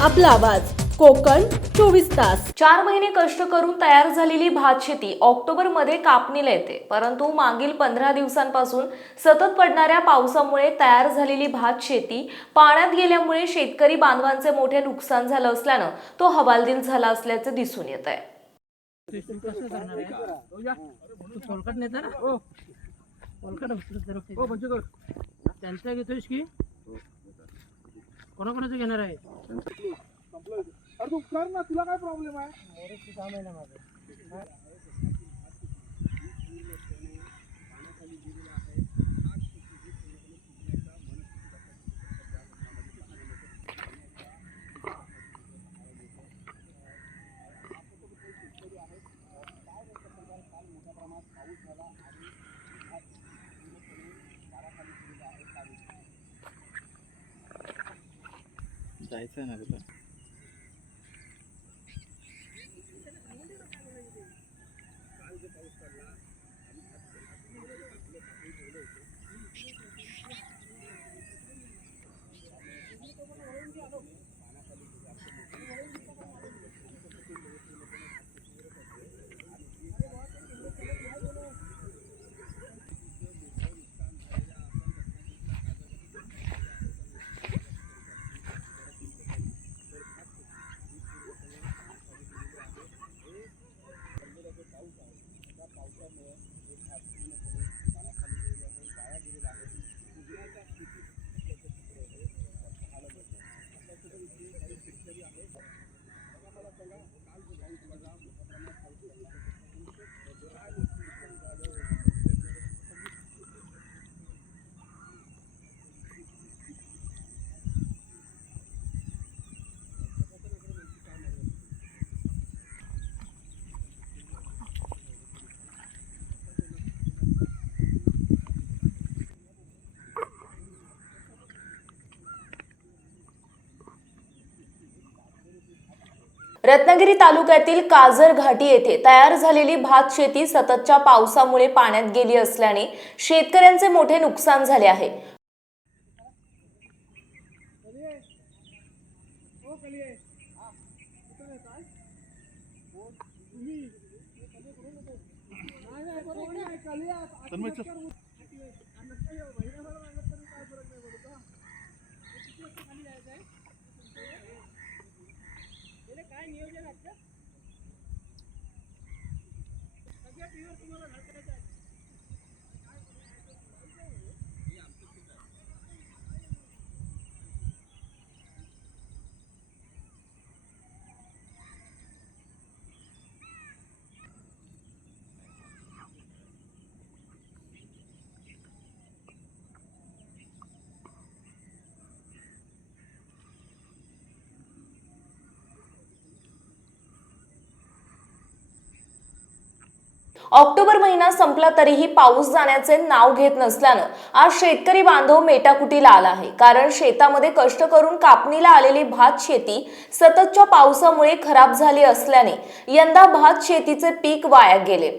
आपला आवाज. कोकण चोवीस तास. चार महिने कष्ट करून तयार झालेली भात शेती ऑक्टोबरमध्ये कापणीला येते. परंतु मागील पंधरा दिवसांपासून सतत पडणाऱ्या पावसामुळे तयार झालेली भात शेती पाण्यात गेल्यामुळे शेतकरी बांधवांचे मोठे नुकसान झालं असल्यानं तो हवालदिल झाला असल्याचे दिसून येत आहे. हो. हो त्यांचा घेतोयस की? कोणाकोणाचं घेणार आहे? अरे तू कर ना तुला काय प्रॉब्लेम आहे? काम आहे ना माझं जायचं ना तुला रत्नागिरी तालुक्यातील काजर घाटी येथे तयार झालेली भात शेती सततच्या पावसामुळे पाण्यात गेली असल्याने शेतकऱ्यांचे मोठे नुकसान झाले आहे. ऑक्टोबर महिना संपला तरीही पाऊस जाण्याचे नाव घेत नसल्यानं आज शेतकरी बांधव मेटाकुटीला आला आहे. कारण शेतामध्ये कष्ट करून कापणीला आलेली भात शेती सततच्या पावसामुळे खराब झाली असल्याने यंदा भात शेतीचे पीक वाया गेले.